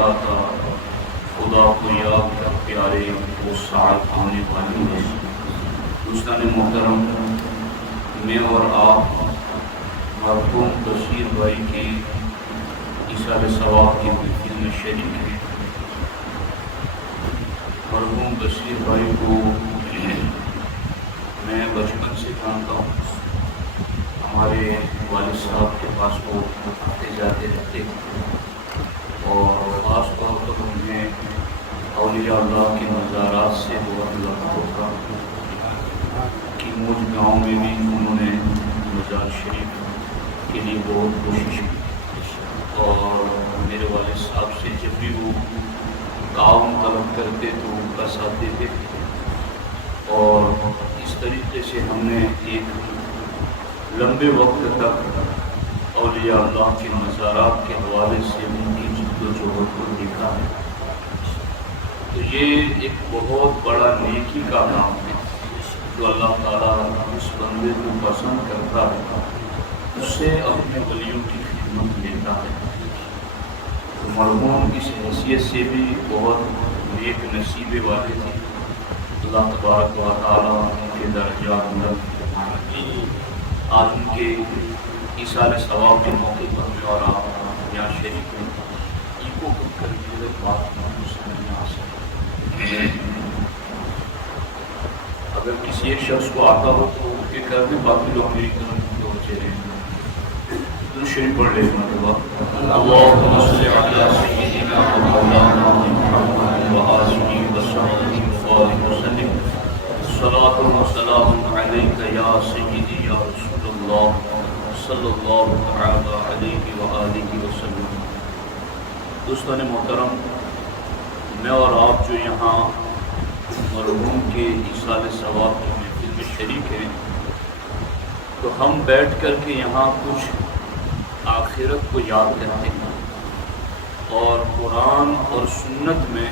خدا کو یاد کر پیارے وہ ساتھ آنے والی ہے۔ دوستان محترم، میں اور آپ مرحوم بشیر بھائی کی ایصال ثواب کی محفل میں شریک ہیں۔ مرحوم بشیر بھائی کو میں بچپن سے جانتا ہوں۔ ہمارے والد صاحب کے پاس وہ آتے جاتے رہتے اور خاص طور پر انہیں اولیاء اللہ کے مزارات سے بہت لطف تھا کہ مجھ گاؤں میں بھی انہوں نے مزار شریف کے لیے بہت کوشش کی اور میرے والد صاحب سے جب بھی وہ تعاون طلب کرتے تو ان کا ساتھ دیتے اور اس طریقے سے ہم نے ایک لمبے وقت تک اولیاء اللہ کے مزارات کے حوالے سے ان کی جد و جہد کو دیکھا ہے۔ تو یہ ایک بہت بڑا نیکی کا کام ہے جو اللہ تعالیٰ اس بندے کو پسند کرتا ہے، اس سے اپنے ولیوں کی خدمت لیتا ہے۔ تو مرحوم اس حیثیت سے بھی بہت نیک نصیبے والے تھے۔ اللہ تبارک و تعالیٰ ان کے درجات بلند فرمائے۔ آج ان کے ایصال ثواب کے موقع پر میں اور آپ یہاں شریک ہیں۔ ایکو کر کے بات سمجھنا آ سکے۔ اگر کسی ایک شخص کو آتا ہو تو اٹھ کے کر دیں، باقی لوگ میری طرف توجہ رہیں۔ تو شریف پڑھ لے مرتبہ اللہم صل علی سیدنا و مولانا محمد و آلہ و صحبہ وسلم۔ صلاۃ و سلام علیک یا سیدی یا رسول اللہ صلی اللہ تعالی علیہ وآلہ وسلم۔ دوستان محترم، میں اور آپ جو یہاں مرحوم کے ایصال ثواب کی محفل میں شریک ہیں، تو ہم بیٹھ کر کے یہاں کچھ آخرت کو یاد کرتے ہیں اور قرآن اور سنت میں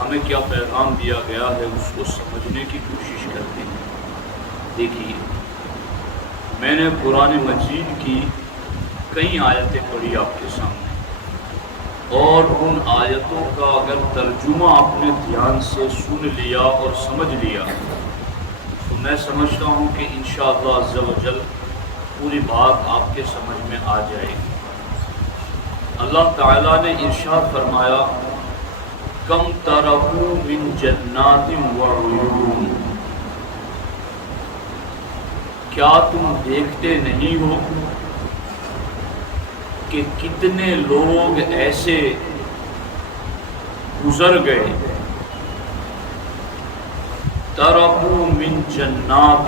ہمیں کیا پیغام دیا گیا ہے اس کو سمجھنے کی کوشش کرتے ہیں۔ دیکھیے، میں نے قرآن مجید کی کئی آیتیں پڑھی آپ کے سامنے اور ان آیتوں کا اگر ترجمہ آپ نے دھیان سے سن لیا اور سمجھ لیا تو میں سمجھتا ہوں کہ انشاءاللہ عز و جل پوری بات آپ کے سمجھ میں آ جائے گی۔ اللہ تعالیٰ نے ارشاد فرمایا، کم ترکوا من جنات وعیون، کیا تم دیکھتے نہیں ہو کہ کتنے لوگ ایسے گزر گئے، ترکوا من جنات،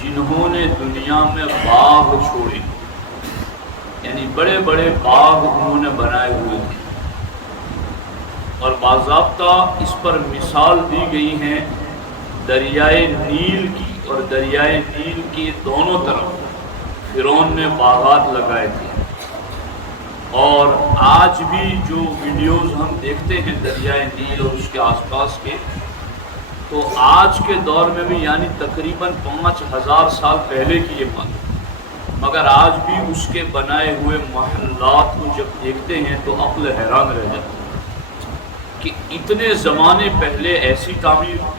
جنہوں نے دنیا میں باغ چھوڑے، یعنی بڑے بڑے باغ انہوں نے بنائے ہوئے تھے اور باضابطہ اس پر مثال دی گئی ہے دریائے نیل کی، اور دریائے نیل کی دونوں طرف فرعون نے باغات لگائے تھے۔ اور آج بھی جو ویڈیوز ہم دیکھتے ہیں دریائے نیل اور اس کے آس پاس کے، تو آج کے دور میں بھی یعنی تقریباً 5000 سال پہلے کی یہ بات، مگر آج بھی اس کے بنائے ہوئے محلات کو جب دیکھتے ہیں تو عقل حیران رہ جاتا ہے کہ اتنے زمانے پہلے ایسی تعمیر۔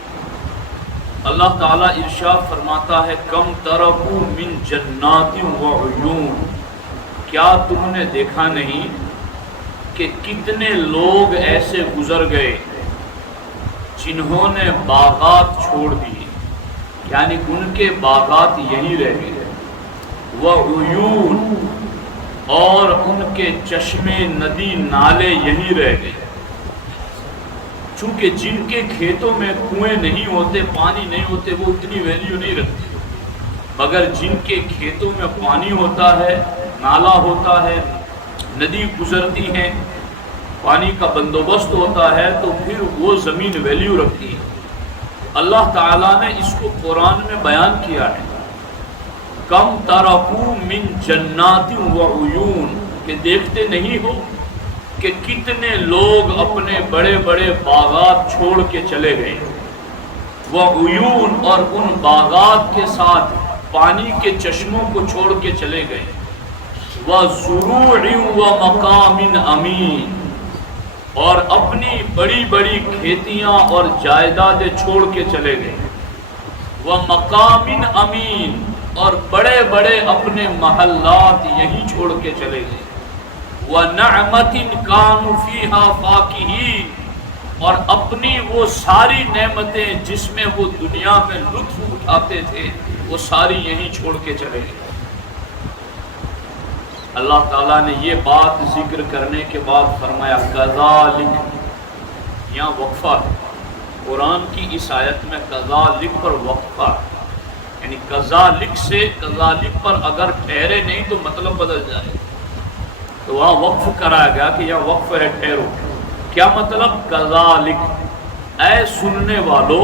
اللہ تعالیٰ ارشاد فرماتا ہے، کم ترکوا من جنات وعیون، کیا تم نے دیکھا نہیں کہ کتنے لوگ ایسے گزر گئے جنہوں نے باغات چھوڑ دیے، یعنی ان کے باغات یہی رہ گئے، وعیون، اور ان کے چشمے ندی نالے یہی رہ گئے۔ چونکہ جن کے کھیتوں میں کنویں نہیں ہوتے، پانی نہیں ہوتے، وہ اتنی ویلیو نہیں رکھتے، مگر جن کے کھیتوں میں پانی ہوتا ہے، نالا ہوتا ہے، ندی گزرتی ہے، پانی کا بندوبست ہوتا ہے، تو پھر وہ زمین ویلیو رکھتی ہے۔ اللہ تعالیٰ نے اس کو قرآن میں بیان کیا ہے، کم ترکوا من جنات وعیون، کہ دیکھتے نہیں ہو کہ کتنے لوگ اپنے بڑے بڑے باغات چھوڑ کے چلے گئے، وعیون، اور ان باغات کے ساتھ پانی کے چشموں کو چھوڑ کے چلے گئے۔ وَزُرُوعٍ وَمَقَامٍ أَمِينٍ، اور اپنی بڑی بڑی کھیتیاں اور جائیدادیں چھوڑ کے چلے گئے، وَمَقَامٍ أَمِينٍ، اور بڑے بڑے اپنے محلات یہیں چھوڑ کے چلے گئے، وَنَعْمَةٍ كَانُوا فِيهَا فَاكِهِينَ، اور اپنی وہ ساری نعمتیں جس میں وہ دنیا میں لطف اٹھاتے تھے وہ ساری یہیں چھوڑ کے چلے گئے۔ اللہ تعالیٰ نے یہ بات ذکر کرنے کے بعد فرمایا کذالک، یہاں وقفہ ہے، قرآن کی اس آیت میں کذالک پر وقفہ ہے، یعنی کذالک سے کذالک پر اگر ٹھہرے نہیں تو مطلب بدل جائے، تو وہاں وقف کرایا گیا کہ یہاں وقف ہے، ٹھہرو۔ کیا مطلب؟ کذالک، اے سننے والو،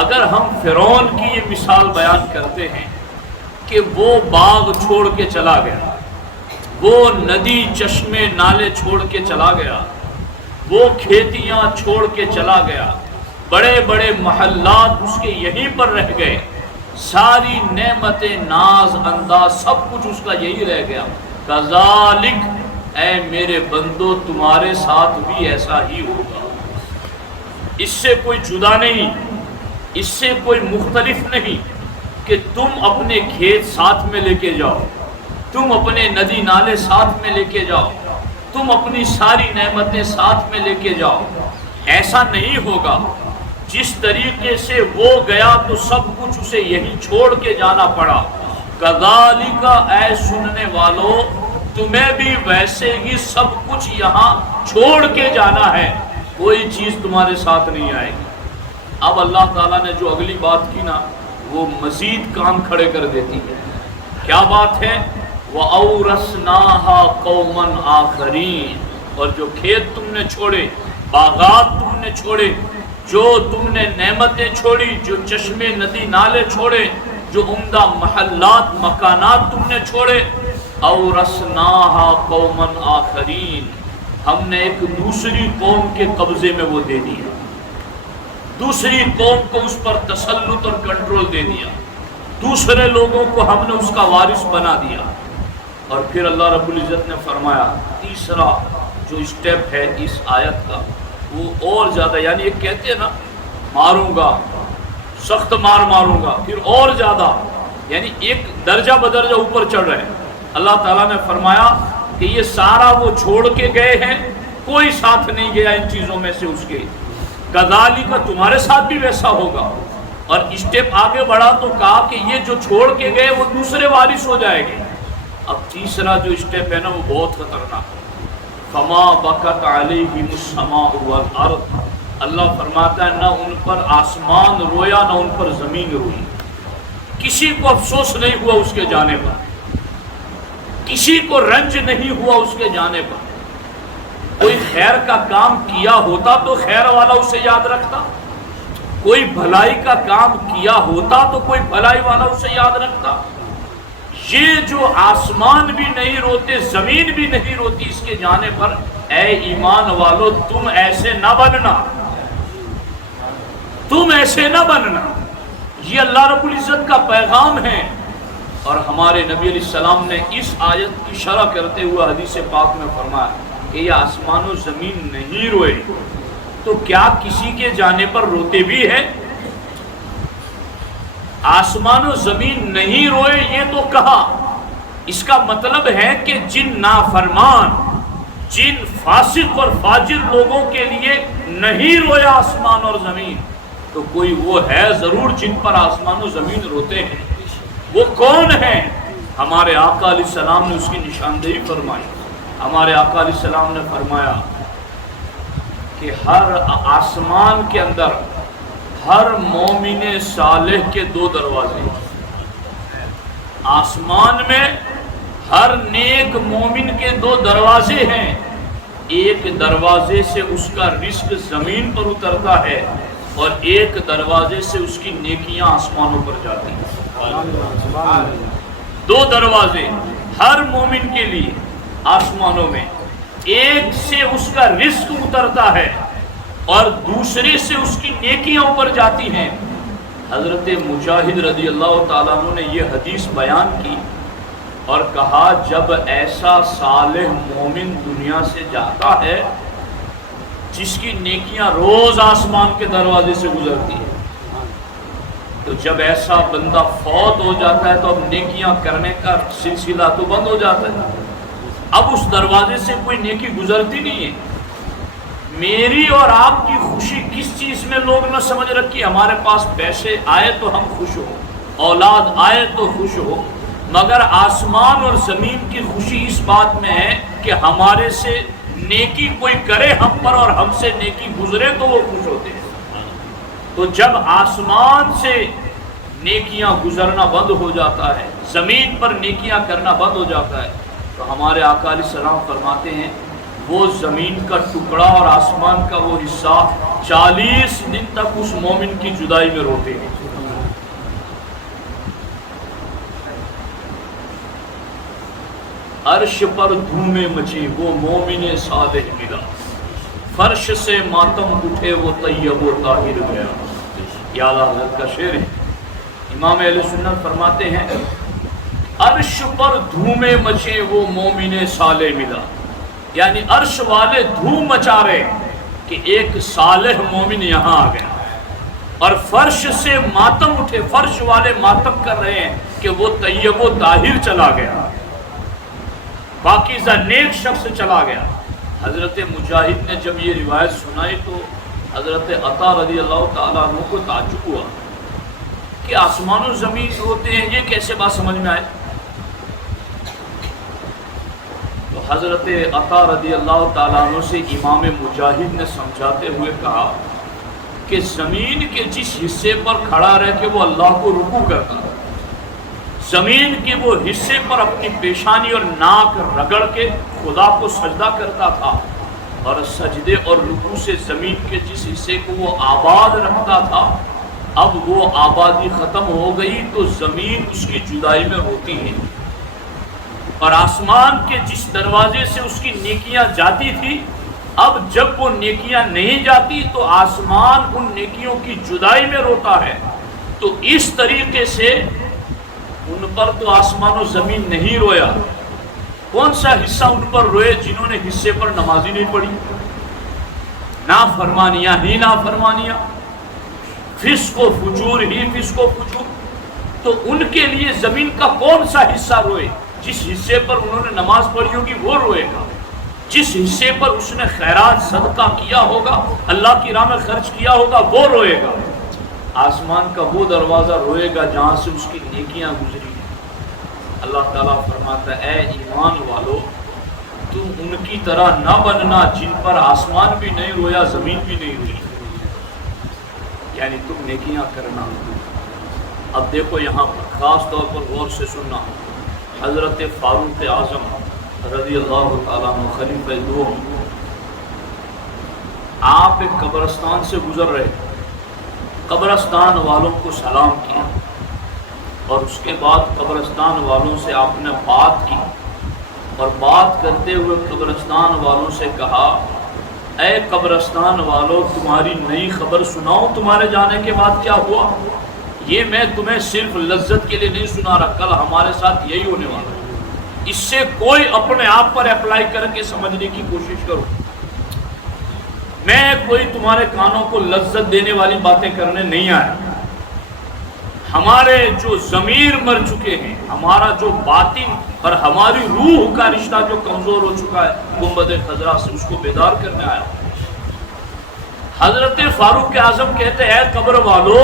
اگر ہم فرعون کی یہ مثال بیان کرتے ہیں کہ وہ باغ چھوڑ کے چلا گیا، وہ ندی چشمے نالے چھوڑ کے چلا گیا، وہ کھیتیاں چھوڑ کے چلا گیا، بڑے بڑے محلات اس کے یہیں پر رہ گئے، ساری نعمتیں ناز انداز سب کچھ اس کا یہی رہ گیا، کذالک، اے میرے بندو تمہارے ساتھ بھی ایسا ہی ہوگا، اس سے کوئی جدا نہیں، اس سے کوئی مختلف نہیں کہ تم اپنے کھیت ساتھ میں لے کے جاؤ، تم اپنے ندی نالے ساتھ میں لے کے جاؤ، تم اپنی ساری نعمتیں ساتھ میں لے کے جاؤ، ایسا نہیں ہوگا۔ جس طریقے سے وہ گیا تو سب کچھ اسے یہی چھوڑ کے جانا پڑا، کذالک، اے سننے والو، تمہیں بھی ویسے ہی سب کچھ یہاں چھوڑ کے جانا ہے، کوئی چیز تمہارے ساتھ نہیں آئے گی۔ اب اللہ تعالیٰ نے جو اگلی بات کی نا وہ مزید کام کھڑے کر دیتی ہے۔ کیا بات ہے؟ وَأَوْرَثْنَاهَا قَوْمًا آخَرِينَ، اور جو کھیت تم نے چھوڑے، باغات تم نے چھوڑے، جو تم نے نعمتیں چھوڑی، جو چشمے ندی نالے چھوڑے، جو عمدہ محلات مکانات تم نے چھوڑے، أَوْرَثْنَاهَا قَوْمًا آخَرِينَ، ہم نے ایک دوسری قوم کے قبضے میں وہ دے دیا، دوسری قوم کو اس پر تسلط اور کنٹرول دے دیا، دوسرے لوگوں کو ہم نے اس کا وارث بنا دیا۔ اور پھر اللہ رب العزت نے فرمایا تیسرا جو اسٹیپ ہے اس آیت کا وہ اور زیادہ، یعنی یہ کہتے ہیں نا ماروں گا، سخت مار ماروں گا، پھر اور زیادہ، یعنی ایک درجہ بدرجہ اوپر چڑھ رہے ہیں۔ اللہ تعالیٰ نے فرمایا کہ یہ سارا وہ چھوڑ کے گئے ہیں، کوئی ساتھ نہیں گیا ان چیزوں میں سے اس کے، کذالک تمہارے ساتھ بھی ویسا ہوگا۔ اور اسٹیپ آگے بڑھا تو کہا کہ یہ جو چھوڑ کے گئے وہ دوسرے وارث ہو جائے گے۔ اب تیسرا جو اسٹیپ ہے نا وہ بہت خطرناک ہے، فما بکت علیہم السماء والارض، اللہ فرماتا ہے نہ ان پر آسمان رویا نہ ان پر زمین روئی، کسی کو افسوس نہیں ہوا اس کے جانے پر، کسی کو رنج نہیں ہوا اس کے جانے پر۔ کوئی خیر کا کام کیا ہوتا تو خیر والا اسے یاد رکھتا، کوئی بھلائی کا کام کیا ہوتا تو کوئی بھلائی والا اسے یاد رکھتا۔ یہ جو آسمان بھی نہیں روتے، زمین بھی نہیں روتی اس کے جانے پر، اے ایمان والو تم ایسے نہ بننا، تم ایسے نہ بننا، یہ اللہ رب العزت کا پیغام ہے۔ اور ہمارے نبی علیہ السلام نے اس آیت کی شرح کرتے ہوئے حدیث پاک میں فرمایا کہ یہ آسمان و زمین نہیں روئے تو کیا کسی کے جانے پر روتے بھی ہیں؟ آسمان و زمین نہیں روئے یہ تو کہا، اس کا مطلب ہے کہ جن نافرمان، جن فاسق اور فاجر لوگوں کے لیے نہیں رویا آسمان اور زمین، تو کوئی وہ ہے ضرور جن پر آسمان و زمین روتے ہیں۔ وہ کون ہیں؟ ہمارے آقا علیہ السلام نے اس کی نشاندہی فرمائی۔ ہمارے آقا علیہ السلام نے فرمایا کہ ہر آسمان کے اندر ہر مومن صالح کے دو دروازے، آسمان میں ہر نیک مومن کے دو دروازے ہیں، ایک دروازے سے اس کا رزق زمین پر اترتا ہے اور ایک دروازے سے اس کی نیکیاں آسمانوں پر جاتی ہیں۔ دو دروازے ہر مومن کے لیے آسمانوں میں، ایک سے اس کا رزق اترتا ہے اور دوسرے سے اس کی نیکیاں اوپر جاتی ہیں۔ حضرت مجاہد رضی اللہ تعالیٰ عنہ نے یہ حدیث بیان کی اور کہا جب ایسا صالح مومن دنیا سے جاتا ہے جس کی نیکیاں روز آسمان کے دروازے سے گزرتی ہیں، تو جب ایسا بندہ فوت ہو جاتا ہے تو اب نیکیاں کرنے کا سلسلہ تو بند ہو جاتا ہے، اب اس دروازے سے کوئی نیکی گزرتی نہیں ہے۔ میری اور آپ کی خوشی کس چیز میں لوگ نہ سمجھ رکھی، ہمارے پاس پیسے آئے تو ہم خوش ہو، اولاد آئے تو خوش ہو، مگر آسمان اور زمین کی خوشی اس بات میں ہے کہ ہمارے سے نیکی کوئی کرے ہم پر اور ہم سے نیکی گزرے تو وہ خوش ہوتے ہیں۔ تو جب آسمان سے نیکیاں گزرنا بند ہو جاتا ہے، زمین پر نیکیاں کرنا بند ہو جاتا ہے، تو ہمارے آقا علیہ السلام فرماتے ہیں وہ زمین کا ٹکڑا اور آسمان کا وہ حصہ 40 دن تک اس مومن کی جدائی میں روتے ہیں۔ عرش پر دھومیں مچی وہ مومن صالح ملا، فرش سے ماتم اٹھے وہ طیب و طاہر گیا۔ یہ اعلیٰ حضرت کا شعر ہے۔ امام اہل سنت فرماتے ہیں عرش پر دھومیں مچے وہ مومن صالح ملا، یعنی عرش والے دھوم مچا رہے کہ ایک صالح مومن یہاں آ گیا، اور فرش سے ماتم اٹھے، فرش والے ماتم کر رہے ہیں کہ وہ طیب و طاہر چلا گیا، پاکیزہ نیک شخص چلا گیا۔ حضرت مجاہد نے جب یہ روایت سنائی تو حضرت عطا رضی اللہ تعالیٰ عنہ کو تعجب ہوا کہ آسمان و زمین ہوتے ہیں، یہ کیسے بات سمجھ میں آئے؟ تو حضرت عطا رضی اللہ تعالیٰ عنہ سے امام مجاہد نے سمجھاتے ہوئے کہا کہ زمین کے جس حصے پر کھڑا رہ کے وہ اللہ کو رکوع کرتا، زمین کے وہ حصے پر اپنی پیشانی اور ناک رگڑ کے خدا کو سجدہ کرتا تھا، اور سجدے اور رکوع سے زمین کے جس حصے کو وہ آباد رکھتا تھا، اب وہ آبادی ختم ہو گئی تو زمین اس کی جدائی میں ہوتی ہے، اور آسمان کے جس دروازے سے اس کی نیکیاں جاتی تھی، اب جب وہ نیکیاں نہیں جاتی تو آسمان ان نیکیوں کی جدائی میں روتا ہے۔ تو اس طریقے سے ان پر تو آسمان و زمین نہیں رویا، کون سا حصہ ان پر روئے؟ جنہوں نے حصے پر نمازی نہیں پڑھی، نافرمانیاں ہی نافرمانیاں، فسق و فجور ہی فسق و فجور، تو ان کے لیے زمین کا کون سا حصہ روئے؟ جس حصے پر انہوں نے نماز پڑھی ہوگی وہ روئے گا، جس حصے پر اس نے خیرات صدقہ کیا ہوگا، اللہ کی راہ میں خرچ کیا ہوگا وہ روئے گا۔ آسمان کا وہ دروازہ روئے گا جہاں سے اس کی نیکیاں گزری۔ اللہ تعالیٰ فرماتا ہے اے ایمان والو تم ان کی طرح نہ بننا جن پر آسمان بھی نہیں رویا زمین بھی نہیں روئی، یعنی تم نیکیاں کرنا۔ اب دیکھو یہاں پر خاص طور پر غور سے سننا، حضرت فاروق اعظم رضی اللہ تعالیٰ عنہ خلیفہ دوم، آپ ایک قبرستان سے گزر رہے، قبرستان والوں کو سلام کیا، اور اس کے بعد قبرستان والوں سے آپ نے بات کی، اور بات کرتے ہوئے قبرستان والوں سے کہا اے قبرستان والوں تمہاری نئی خبر سناؤں تمہارے جانے کے بعد کیا ہوا؟ یہ میں تمہیں صرف لذت کے لیے نہیں سنا رہا، کل ہمارے ساتھ یہی ہونے والا ہے، اس سے کوئی اپنے آپ پر اپلائی کر کے سمجھنے کی کوشش کرو۔ میں کوئی تمہارے کانوں کو لذت دینے والی باتیں کرنے نہیں آیا، ہمارے جو ضمیر مر چکے ہیں، ہمارا جو باطن اور ہماری روح کا رشتہ جو کمزور ہو چکا ہے گنبد خضرا سے، اس کو بیدار کرنے آیا۔ حضرت فاروق اعظم کہتے ہیں اے قبر والو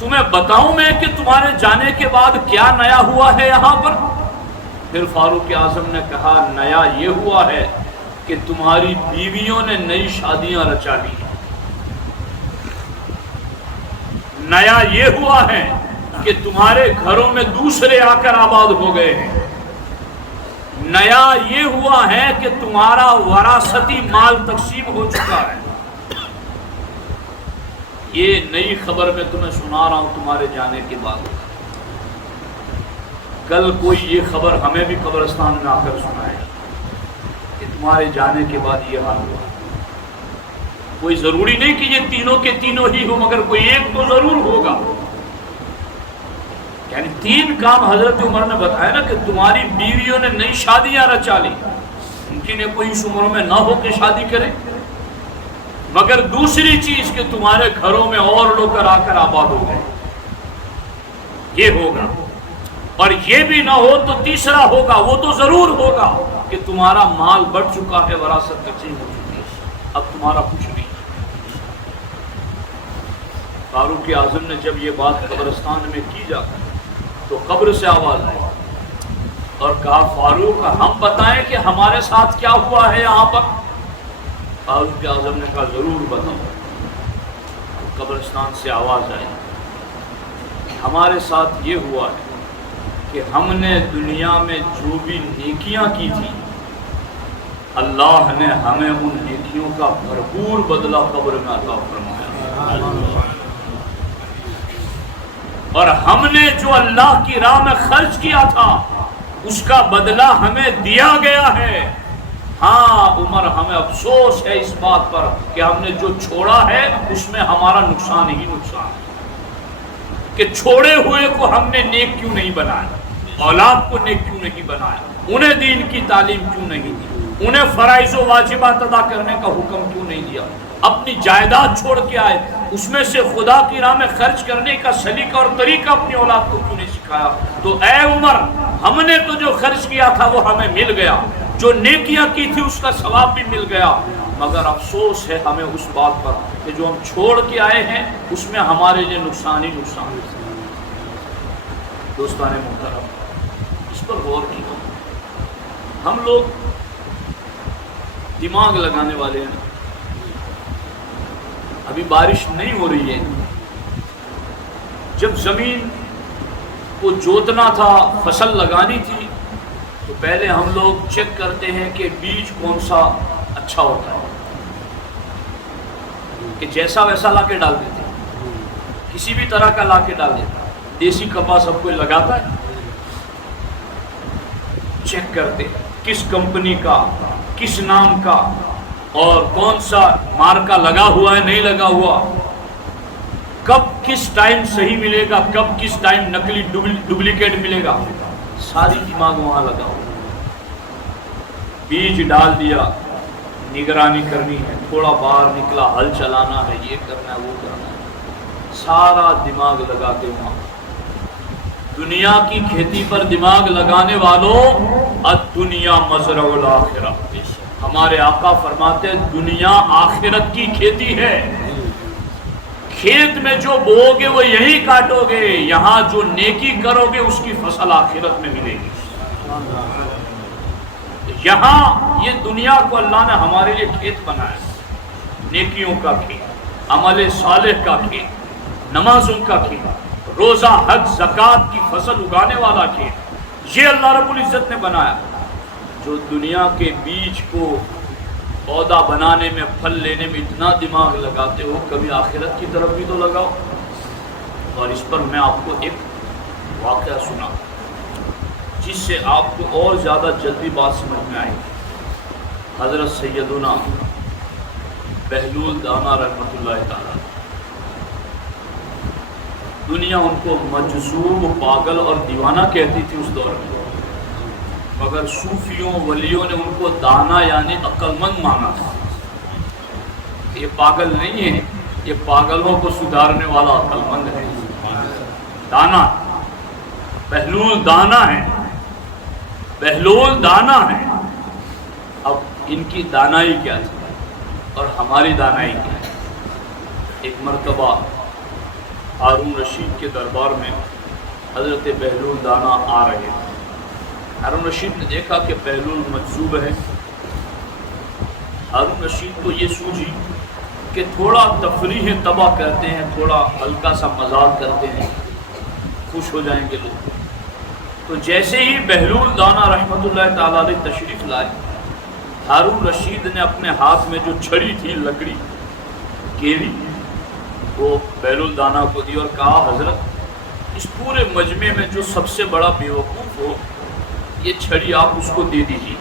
تمہیں بتاؤں میں کہ تمہارے جانے کے بعد کیا نیا ہوا ہے یہاں پر؟ پھر فاروق اعظم نے کہا نیا یہ ہوا ہے کہ تمہاری بیویوں نے نئی شادیاں رچا لی، نیا یہ ہوا ہے کہ تمہارے گھروں میں دوسرے آ کر آباد ہو گئے ہیں، نیا یہ ہوا ہے کہ تمہارا وراثتی مال تقسیم ہو چکا ہے۔ یہ نئی خبر میں تمہیں سنا رہا ہوں تمہارے جانے کے بعد، کل کوئی یہ خبر ہمیں بھی قبرستان میں آ کر سنائے کہ تمہارے جانے کے بعد یہ حال ہوا۔ کوئی ضروری نہیں کہ یہ تینوں کے تینوں ہی ہو، مگر کوئی ایک تو ضرور ہوگا۔ یعنی 3 کام حضرت عمر نے بتایا نا کہ تمہاری بیویوں نے نئی شادیاں رچا لی، ممکن ہے کوئی اس عمر میں نہ ہو کہ شادی کرے، مگر دوسری چیز کہ تمہارے گھروں میں اور لوگ آ کر آباد ہو گئے، یہ ہوگا، اور یہ بھی نہ ہو تو تیسرا ہوگا، وہ تو ضرور ہوگا کہ تمہارا مال بڑھ چکا ہے، وراثت تقسیم ہو چکی ہے، اب تمہارا کچھ نہیں۔ فاروق اعظم نے جب یہ بات قبرستان میں کی جا تو قبر سے آواز آئی اور کہا فاروق ہم بتائیں کہ ہمارے ساتھ کیا ہوا ہے یہاں پر؟ فاروق اعظم نے کہا ضرور بتاؤ۔ قبرستان سے آواز آئی ہمارے ساتھ یہ ہوا ہے کہ ہم نے دنیا میں جو بھی نیکیاں کی تھی اللہ نے ہمیں ان نیکیوں کا بھرپور بدلہ قبر میں عطا فرمایا، اور ہم نے جو اللہ کی راہ میں خرچ کیا تھا اس کا بدلہ ہمیں دیا گیا ہے۔ ہاں عمر ہمیں افسوس ہے اس بات پر کہ ہم نے جو چھوڑا ہے اس میں ہمارا نقصان ہی نقصان ہے، کہ چھوڑے ہوئے کو ہم نے نیک کیوں نہیں بنایا، اولاد کو نیک کیوں نہیں بنایا، انہیں دین کی تعلیم کیوں نہیں دی، انہیں فرائض و واجبات ادا کرنے کا حکم کیوں نہیں دیا، اپنی جائیداد چھوڑ کے آئے اس میں سے خدا کی راہ میں خرچ کرنے کا سلیقہ اور طریقہ اپنی اولاد کو کیوں نہیں سکھایا۔ تو اے عمر ہم نے تو جو خرچ کیا تھا وہ ہمیں مل گیا، جو نیکیاں کی تھی اس کا ثواب بھی مل گیا، مگر افسوس ہے ہمیں اس بات پر کہ جو ہم چھوڑ کے آئے ہیں اس میں ہمارے لیے نقصان ہی نقصان ہے۔ دوستان محترم اس پر غور کیجیے، ہم لوگ دماغ لگانے والے ہیں، ابھی بارش نہیں ہو رہی ہے، جب زمین کو جوتنا تھا فصل لگانی تھی تو پہلے ہم لوگ چیک کرتے ہیں کہ بیج کون سا اچھا ہوتا ہے، کہ جیسا ویسا لا کے ڈال دیتے ہیں، کسی بھی طرح کا لا کے ڈال دیتا ہے، دیسی کپاس سب کوئی لگاتا ہے، چیک کرتے کس کمپنی کا، کس نام کا، اور کون سا مارکا لگا ہوا ہے نہیں لگا ہوا، کب کس ٹائم صحیح ملے گا، کب کس ٹائم نقلی ڈپلیکیٹ ملے گا، ساری دماغ وہاں لگا ہوا۔ بیج ڈال دیا، نگرانی کرنی ہے، تھوڑا باہر نکلا ہل چلانا ہے، یہ کرنا ہے وہ کرنا ہے، سارا دماغ لگا کے وہاں۔ دنیا کی کھیتی پر دماغ لگانے والوں الدنیا مزرع الآخرہ، ہمارے آقا فرماتے ہیں دنیا آخرت کی کھیتی ہے، کھیت میں جو بو گے وہ یہی کاٹو گے، یہاں جو نیکی کرو گے اس کی فصل آخرت میں ملے گی۔ یہاں یہ دنیا کو اللہ نے ہمارے لیے کھیت بنایا، نیکیوں کا کھیت، عمل صالح کا کھیت، نمازوں کا کھیت، روزہ حج زکوٰۃ کی فصل اگانے والا کھیت، یہ اللہ رب العزت نے بنایا۔ جو دنیا کے بیج کو پودا بنانے میں، پھل لینے میں اتنا دماغ لگاتے ہو، کبھی آخرت کی طرف بھی تو لگاؤ۔ اور اس پر میں آپ کو ایک واقعہ سنا جس سے آپ کو اور زیادہ جلدی بات سمجھ میں آئی۔ حضرت سیدنا بہلول دانا رحمۃ اللہ تعالی، دنیا ان کو مجذوب، پاگل اور دیوانہ کہتی تھی اس دور میں، مگر صوفیوں ولیوں نے ان کو دانا یعنی عقل مند مانا تھا۔ یہ پاگل نہیں ہے، یہ پاگلوں کو سدھارنے والا عقل مند ہے، دانا۔ بہلول دانا ہے، بہلول دانا ہے۔ اب ان کی دانائی کیا تھی اور ہماری دانائی کیا ہے؟ ایک مرتبہ ہارون رشید کے دربار میں حضرت بہلول دانا آ رہے تھے۔ ہارون رشید نے دیکھا کہ بہلول مجذوب ہے۔ ہارون رشید کو یہ سوجھی کہ تھوڑا تفریح طبع کرتے ہیں، تھوڑا ہلکا سا مذاق کرتے ہیں، خوش ہو جائیں گے لوگ۔ تو جیسے ہی بہلول دانا رحمۃ اللہ تعالی علیہ تشریف لائے، ہارون رشید نے اپنے ہاتھ میں جو چھڑی تھی لکڑی کیری وہ بہلول دانا کو دی اور کہا حضرت اس پورے مجمع میں جو سب سے بڑا بیوقوف ہو یہ چھڑی آپ اس کو دے دیجیے۔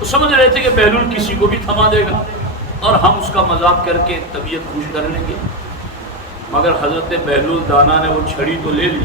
وہ سمجھ رہے تھے کہ بہلول کسی کو بھی تھما دے گا اور ہم اس کا مذاق کر کے طبیعت خوش کر لیں گے، مگر حضرت بہلول دانا نے وہ چھڑی تو لے لی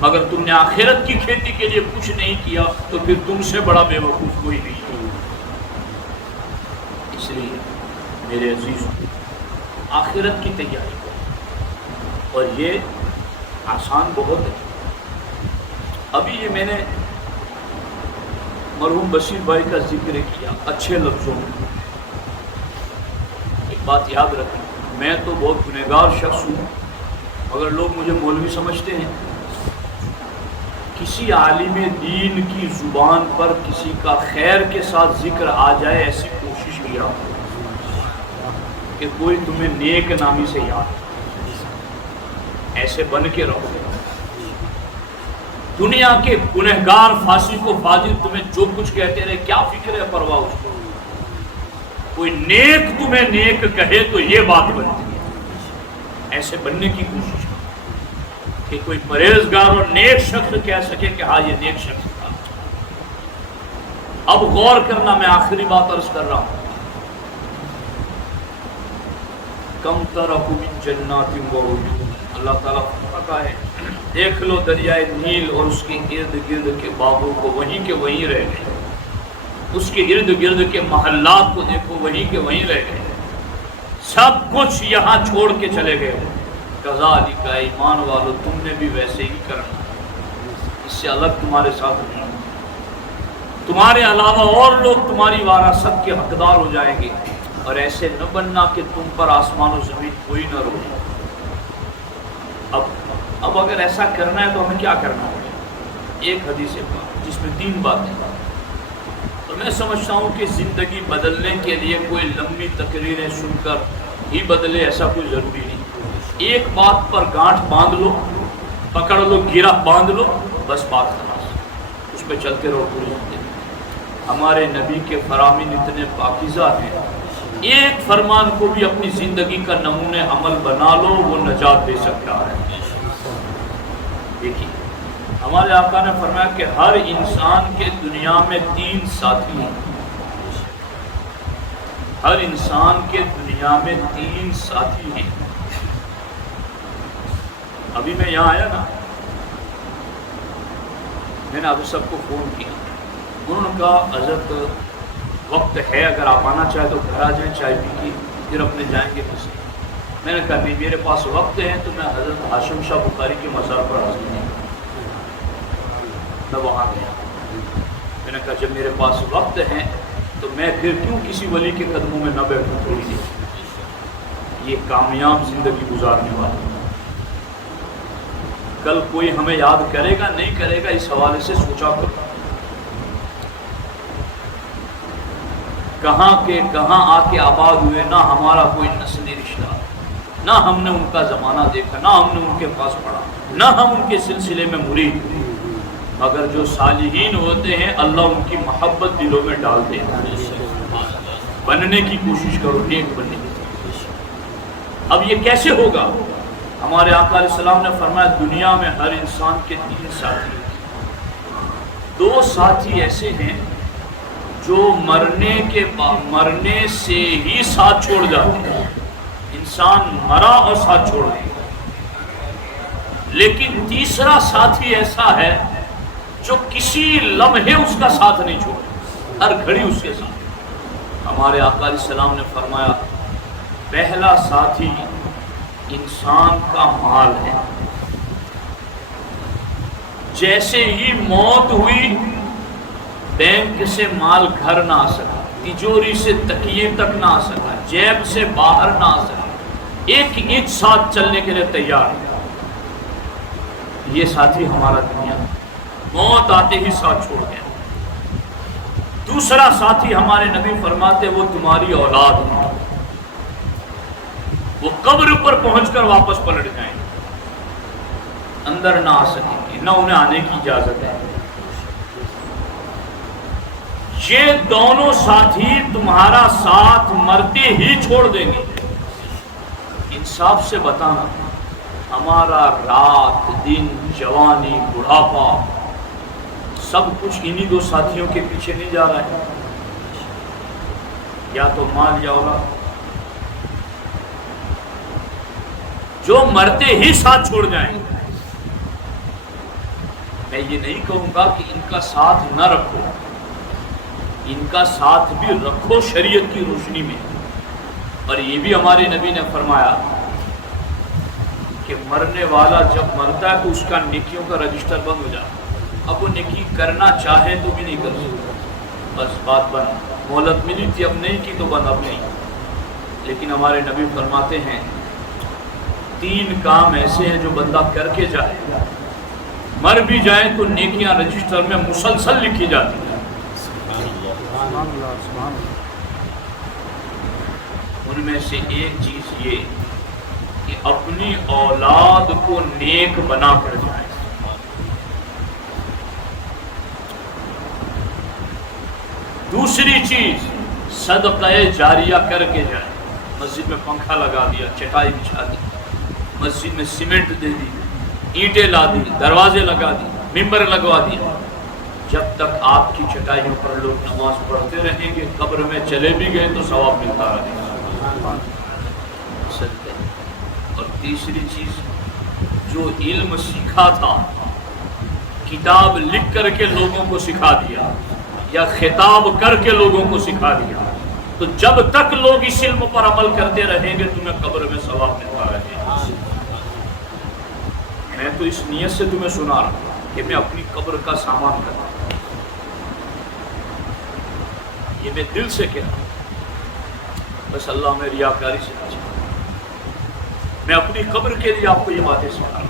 مگر تم نے آخرت کی کھیتی کے لیے کچھ نہیں کیا تو پھر تم سے بڑا بیوقوف کوئی نہیں ہے۔ اس لیے میرے عزیز آخرت کی تیاری کرو، اور یہ آسان بہت ہے۔ ابھی یہ میں نے مرحوم بشیر بھائی کا ذکر کیا اچھے لفظوں میں۔ ایک بات یاد رکھیں، میں تو بہت گنہگار شخص ہوں، مگر لوگ مجھے مولوی سمجھتے ہیں۔ کسی عالم دین کی زبان پر کسی کا خیر کے ساتھ ذکر آ جائے، ایسی کوشش کیا کہ کوئی تمہیں نیک نامی سے یاد، ایسے بن کے رہو۔ دنیا کے گنہگار فاسق و فاجر تمہیں جو کچھ کہتے رہے، کیا فکر ہے، پرواہ اس کو۔ کوئی نیک تمہیں نیک کہے تو یہ بات بنتی ہے، ایسے بننے کی کوشش کرو کہ کوئی پرہیزگار اور نیک شخص کہہ سکے کہ ہاں یہ نیک شخص تھا۔ اب غور کرنا، میں آخری بات عرض کر رہا ہوں۔ کم ترکوا من جنات وعیون، اللہ تعالیٰ فرماتا ہے دیکھ لو دریائے نیل اور اس کے ارد گرد کے باغوں کو، وہیں کے وہیں رہ گئے۔ اس کے ارد گرد کے محلات کو دیکھو، وہیں کے وہیں رہ گئے۔ سب کچھ یہاں چھوڑ کے چلے گئے۔ کذالک، ایمان والو تم نے بھی ویسے ہی کرنا، اس سے الگ تمہارے ساتھ نہیں۔ تمہارے علاوہ اور لوگ تمہاری وراثت کے حقدار ہو جائیں گے، اور ایسے نہ بننا کہ تم پر آسمان و زمین کوئی نہ روکے۔ اب اگر ایسا کرنا ہے تو ہمیں کیا کرنا ہوگا؟ ایک حدیث پاک جس میں 3 باتیں، تو میں سمجھتا ہوں کہ زندگی بدلنے کے لیے کوئی لمبی تقریریں سن کر ہی بدلے، ایسا کوئی ضروری نہیں۔ ایک بات پر گانٹھ باندھ لو، پکڑ لو، گرہ باندھ لو، بس بات خلاص، اس پہ چلتے رہو پوری زندگی۔ ہمارے نبی کے فرامین اتنے پاکیزہ ہیں، ایک فرمان کو بھی اپنی زندگی کا نمونہ عمل بنا لو، وہ نجات دے سکتا ہے۔ دیکھیے ہمارے آقا نے فرمایا کہ ہر انسان کے دنیا میں 3 ساتھی ہیں۔ ہر انسان کے دنیا میں 3 ساتھی ہیں۔ ابھی میں یہاں آیا نا، میں نے آپ سب کو فون کیا، انہوں نے کہا حضرت وقت ہے، اگر آپ آنا چاہیں تو گھر آ جائیں، چائے پی کے پھر اپنے جائیں گے کسی۔ میں نے کہا نہیں، میرے پاس وقت ہے تو میں حضرت ہاشم شاہ بخاری کے مزار پر حاضر نہیں، میں وہاں گیا۔ میں نے کہا جب میرے پاس وقت ہے تو میں پھر کیوں کسی ولی کے قدموں میں نہ بیٹھوں تھوڑی دیر۔ یہ کامیاب زندگی گزارنے والی، کل کوئی ہمیں یاد کرے گا نہیں کرے گا، اس حوالے سے سوچا کرو۔ کہاں کے کہاں آ کے آباد ہوئے، نہ ہمارا کوئی نسلی رشتہ، نہ ہم نے ان کا زمانہ دیکھا، نہ ہم نے ان کے پاس پڑھا، نہ ہم ان کے سلسلے میں مرید، مگر جو صالحین ہوتے ہیں اللہ ان کی محبت دلوں میں ڈال دیتا ہے۔ بننے کی کوشش کرو، نیک بننے کی کوشش۔ اب یہ کیسے ہوگا؟ ہمارے آقا علیہ السلام نے فرمایا دنیا میں ہر انسان کے 3 ساتھی ہیں۔ 2 ساتھی ایسے ہیں جو مرنے سے ہی ساتھ چھوڑ جاتے ہیں۔ انسان مرا اور ساتھ چھوڑ دے، لیکن تیسرا ساتھی ایسا ہے جو کسی لمحے اس کا ساتھ نہیں چھوڑے، ہر گھڑی اس کے ساتھ۔ ہمارے آقا علیہ السلام نے فرمایا پہلا ساتھی انسان کا مال ہے، جیسے ہی موت ہوئی بینک سے مال گھر نہ آ سکا، تجوری سے تکیے تک نہ آ سکا، جیب سے باہر نہ آ سکا، 1 انچ ساتھ چلنے کے لیے تیار ہے۔ یہ ساتھی ہمارا دنیا موت آتے ہی ساتھ چھوڑ گیا۔ دوسرا ساتھی ہمارے نبی فرماتے وہ تمہاری اولاد ہے، وہ قبر پر پہنچ کر واپس پلٹ جائیں گے، اندر نہ آ سکیں گے، نہ انہیں آنے کی اجازت ہے۔ یہ دونوں ساتھی تمہارا ساتھ مرتے ہی چھوڑ دیں گے۔ انصاف سے بتانا، ہمارا رات دن، جوانی، بڑھاپا، سب کچھ انہی 2 ساتھیوں کے پیچھے نہیں جا رہا ہے، یا تو مال یا اولاد، جو مرتے ہی ساتھ چھوڑ جائیں گے۔ میں یہ نہیں کہوں گا کہ ان کا ساتھ نہ رکھو، ان کا ساتھ بھی رکھو شریعت کی روشنی میں۔ اور یہ بھی ہمارے نبی نے فرمایا کہ مرنے والا جب مرتا ہے تو اس کا نیکیوں کا رجسٹر بند ہو جاتا ہے، اب وہ نیکی کرنا چاہے تو بھی نہیں کر سکتا، بس بات بند، مہلت ملی تھی اب نہیں کی تو بند، اب نہیں۔ لیکن ہمارے نبی فرماتے ہیں 3 کام ایسے ہیں جو بندہ کر کے جائے، مر بھی جائے تو نیکیاں رجسٹر میں مسلسل لکھی جاتی ہیں۔ ان میں سے ایک چیز یہ کہ اپنی اولاد کو نیک بنا کر جائے۔ دوسری چیز صدقہ جاریہ کر کے جائے، مسجد میں پنکھا لگا دیا، چٹائی بچھا دی، مسجد میں سیمنٹ دے دی، اینٹیں لا دی، دروازے لگا دی، ممبر لگوا دیا، جب تک آپ کی چٹائیوں پر لوگ نماز پڑھتے رہیں گے، قبر میں چلے بھی گئے تو ثواب ملتا رہے گا۔ اور تیسری چیز، جو علم سیکھا تھا کتاب لکھ کر کے لوگوں کو سکھا دیا یا خطاب کر کے لوگوں کو سکھا دیا، تو جب تک لوگ اس علم پر عمل کرتے رہیں گے تمہیں قبر میں ثواب ملتا رہے گا۔ میں تو اس نیت سے تمہیں سنا رہا ہوں کہ میں اپنی قبر کا سامان کرتا ہوں، یہ میں دل سے کہہ رہا ہوں، بس اللہ میں ریاکاری سے بچا، میں اپنی قبر کے لیے آپ کو یہ باتیں سنا رہا ہوں۔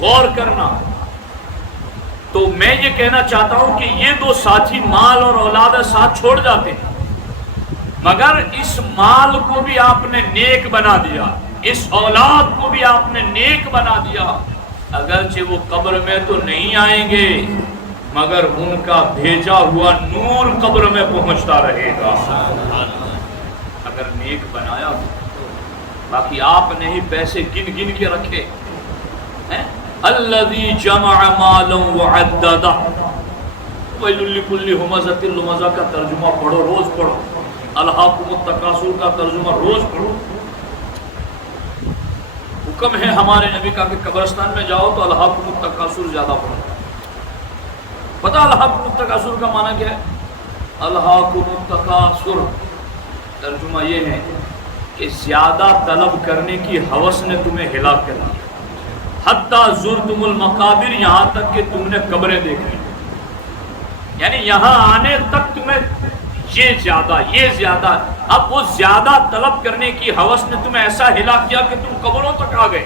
غور کرنا، تو میں یہ کہنا چاہتا ہوں کہ یہ 2 ساتھی مال اور اولاد ساتھ چھوڑ جاتے ہیں، مگر اس مال کو بھی آپ نے نیک بنا دیا، اس اولاد کو بھی آپ نے نیک بنا دیا، اگرچہ وہ قبر میں تو نہیں آئیں گے مگر ان کا بھیجا ہوا نور قبر میں پہنچتا رہے گا اگر نیک بنایا ہو۔ باقی آپ نے ہی پیسے گن گن کے رکھے، الذی جمع مالا وعددہ، ویل لکل ہمزۃ لمزہ کا ترجمہ پڑھو، روز پڑھو، الہاکم التکاثر کا ترجمہ روز پڑھو۔ حکم ہے ہمارے نبی کا کہ قبرستان میں جاؤ تو الہاکم التکاثر زیادہ پڑھو۔ پتہ الہاکم التکاثر کا معنی کیا ہے؟ الہاکم التکاثر ترجمہ یہ ہے کہ زیادہ طلب کرنے کی ہوس نے تمہیں ہلاک کر دیا، حتیٰ زرتم المقابر، یہاں تک کہ تم نے قبریں دیکھ لی، یعنی یہاں آنے تک تمہیں یہ زیادہ، اب وہ زیادہ طلب کرنے کی ہوس نے تمہیں ایسا ہلاک کیا کہ تم قبروں تک آ گئے۔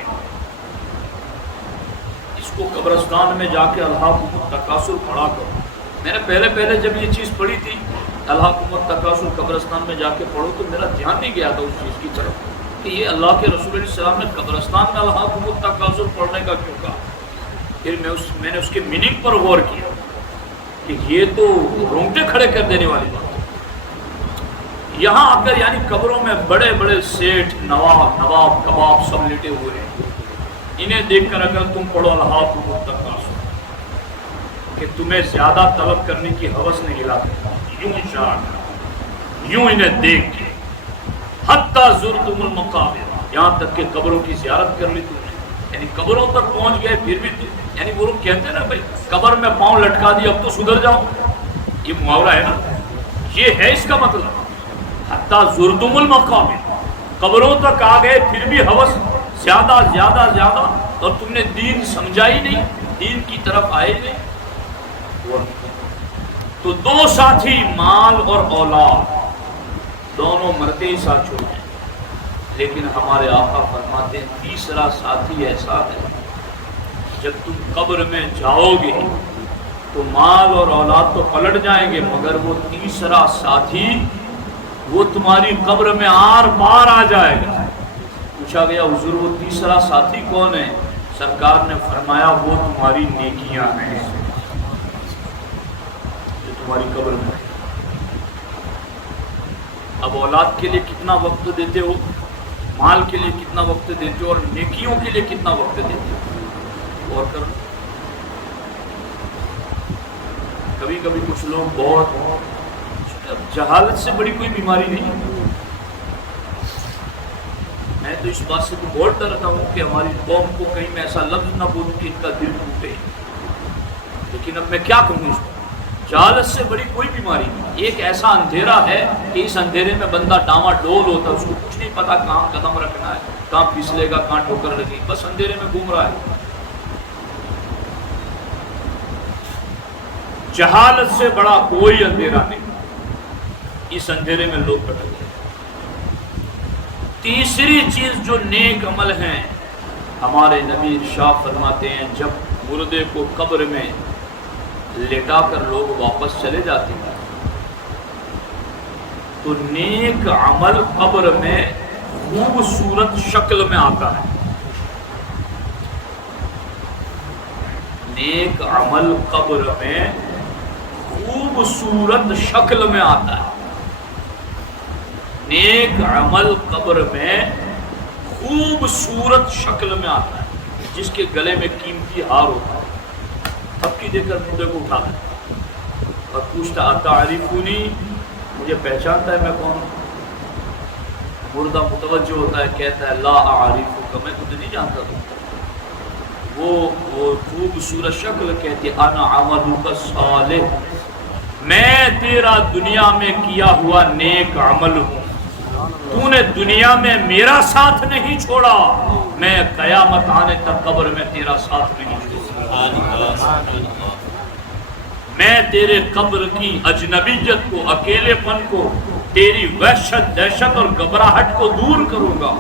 اس کو قبرستان میں جا کے الہاکم التکاثر پڑھا کرو۔ میں نے پہلے جب یہ چیز پڑھی تھی الہاکم التکاثر قبرستان میں جا کے پڑھو، تو میرا دھیان نہیں گیا تھا اس چیز کی طرف کہ یہ اللہ کے رسول علیہ السلام نے قبرستان میں الہاکم التکاثر پڑھنے کا کیوں کہا۔ پھر میں نے اس کے میننگ پر غور کیا کہ یہ تو رونگٹے کھڑے کر دینے والی بات ہے۔ یہاں آ کر یعنی قبروں میں بڑے بڑے سیٹھ، نواب کباب سب لیٹے ہوئے ہیں، انہیں دیکھ کر اگر تم پڑھو الہاکم التکاثر کہ تمہیں زیادہ طلب کرنے کی ہوس نہیں ہلاتی، یوں انہیں دیکھ کے حتیٰ زرتم المقابر، یہاں تک کہ قبروں کی زیارت کر لی تم نے، یعنی قبروں تک پہنچ گئے، پھر بھی یعنی وہ لوگ کہتے ہیں نا بھائی قبر میں پاؤں لٹکا دی اب تو سدھر جاؤ، یہ محاورہ ہے نا، یہ ہے اس کا مطلب۔ حتیٰ زرتم المقابر، قبروں تک آ گئے پھر بھی ہوس زیادہ اور تم نے دین سمجھا ہی نہیں، دین کی طرف آئے نہیں۔ تو 2 ساتھی مال اور اولاد دونوں مرتے ہی ساتھ چھوڑ گئے، لیکن ہمارے آقا فرماتے ہیں تیسرا ساتھی ایسا ہے جب تم قبر میں جاؤ گے تو مال اور اولاد تو پلٹ جائیں گے، مگر وہ تیسرا ساتھی وہ تمہاری قبر میں آر پار آ جائے گا۔ پوچھا گیا حضور وہ تیسرا ساتھی کون ہے؟ سرکار نے فرمایا وہ تمہاری نیکیاں ہیں جو تمہاری قبر میں۔ اب اولاد کے لیے کتنا وقت دیتے ہو، مال کے لیے کتنا وقت دیتے ہو، اور نیکیوں کے لیے کتنا وقت دیتے ہو، غور کرو۔ کبھی کبھی کچھ لوگ بہت جہالت سے بڑی کوئی بیماری نہیں، میں تو اس بات سے تو بہت ڈرتا ہوں کہ ہماری قوم کو کہیں میں ایسا لفظ نہ بولوں کہ ان کا دل ٹوٹے، لیکن اب میں کیا کہوں اس کو؟ جہالت سے بڑی کوئی بیماری نہیں، ایک ایسا اندھیرا ہے کہ اس اندھیرے میں بندہ ڈاما ڈول ہوتا ہے، اس کو کچھ نہیں پتا کہاں قدم رکھنا ہے، کہاں پھسلے گا، کہاں ٹھوکر لگے، بس اندھیرے میں گھوم رہا ہے۔ جہالت سے بڑا کوئی اندھیرا نہیں، اس اندھیرے میں لوگ بھٹک گئے۔ تیسری چیز جو نیک عمل ہیں، ہمارے نبی ارشاد فرماتے ہیں جب مردے کو قبر میں لٹا کر لوگ واپس چلے جاتے ہیں تو نیک عمل قبر میں خوبصورت شکل میں آتا ہے۔ نیک عمل قبر میں خوبصورت شکل میں آتا ہے۔ نیک عمل قبر میں خوبصورت شکل میں آتا ہے، جس کے گلے میں قیمتی ہار ہوتا ہے، تھپکی دے کر مردے کو اٹھاتا ہے اور پوچھتا اتعرفونی، مجھے پہچانتا ہے میں کون ہوں؟ مردہ متوجہ ہوتا ہے، کہتا ہے لا اعرفک، میں تجھے نہیں جانتا تھا۔ وہ خوبصورت شکل کہتی ہے انا عملک الصالح، میں تیرا دنیا میں کیا ہوا نیک عمل ہوں، تو نے دنیا میں میرا ساتھ نہیں چھوڑا، میں قیامت آنے تک قبر میں تیرا ساتھ نہیں چھوڑا۔ میں تیرے قبر کی اجنبیت کو، اکیلے پن کو، تیری وحشت، دہشت اور گھبراہٹ کو دور کروں گا،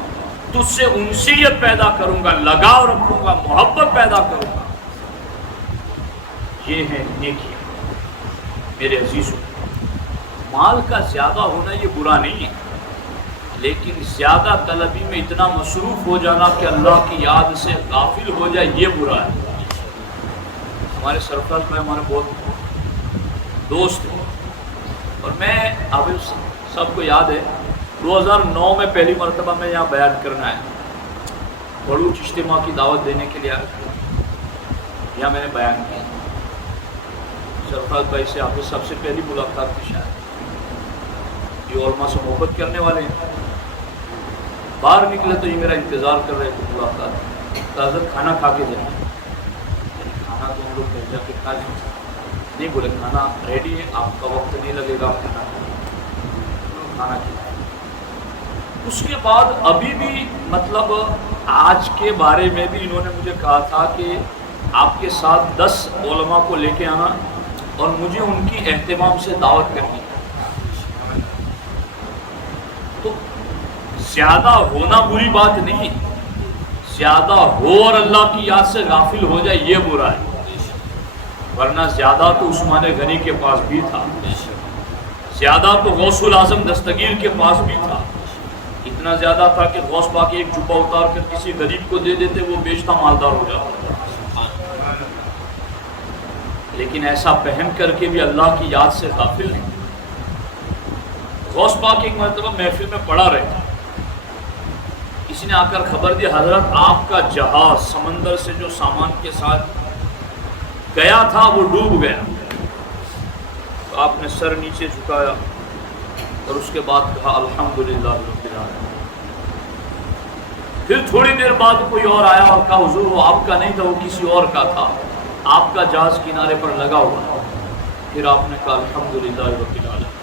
تجھ سے انسیت پیدا کروں گا، لگاؤ رکھوں گا، محبت پیدا کروں گا۔ یہ ہے نیکی میرے عزیزوں۔ مال کا زیادہ ہونا یہ برا نہیں ہے، لیکن زیادہ طلبی میں اتنا مصروف ہو جانا کہ اللہ کی یاد سے غافل ہو جائے، یہ برا ہے۔ ہمارے سرفراز میں ہمارے بہت دوست ہیں، اور میں اب سب کو یاد ہے 2009 میں پہلی مرتبہ میں یہاں بیان کرنا ہے، بڑوچ اجتماع کی دعوت دینے کے لیے یہاں میں نے بیان کیا۔ سرفراز بھائی سے آپ سب سے پہلی ملاقات کی شاید، یہ علماء سے محبت کرنے والے ہیں۔ باہر نکلے تو یہ میرا انتظار کر رہے تھے ملاقات، حضرت کھانا کھا کے جائیں۔ کھانا تو ہم لوگ گھر جا کے کھا لیں، نہیں بولے کھانا ریڈی ہے، آپ کا وقت نہیں لگے گا کھانا کھانا۔ اس کے بعد ابھی بھی مطلب آج کے بارے میں بھی انہوں نے مجھے کہا تھا کہ آپ کے ساتھ 10 علماء کو لے کے آنا اور مجھے ان کی اہتمام سے دعوت کرنی۔ تو زیادہ ہونا بری بات نہیں، زیادہ ہو اور اللہ کی یاد سے غافل ہو جائے یہ برا ہے، ورنہ زیادہ تو عثمان غنی کے پاس بھی تھا، زیادہ تو غوث الاعظم دستگیر کے پاس بھی تھا، اتنا زیادہ تھا کہ غوث پاک ایک جبہ اتار کر کسی غریب کو دے دیتے، وہ بیچتا مالدار ہو جاتا۔ لیکن ایسا پہن کر کے بھی اللہ کی یاد سے غافل نہیں۔ غوث پاک ایک مرتبہ محفل میں پڑا رہے تھے، کسی نے آ کر خبر دی حضرت آپ کا جہاز سمندر سے جو سامان کے ساتھ گیا تھا وہ ڈوب گیا۔ تو آپ نے سر نیچے جھکایا اور اس کے بعد کہا الحمدللہ رب العالمین۔ پھر تھوڑی دیر بعد کوئی اور آیا اور کہا حضور وہ آپ کا نہیں تھا، وہ کسی اور کا تھا، آپ کا جہاز کنارے پر لگا ہوا ہے۔ پھر آپ نے کہا الحمدللہ رب العالمین۔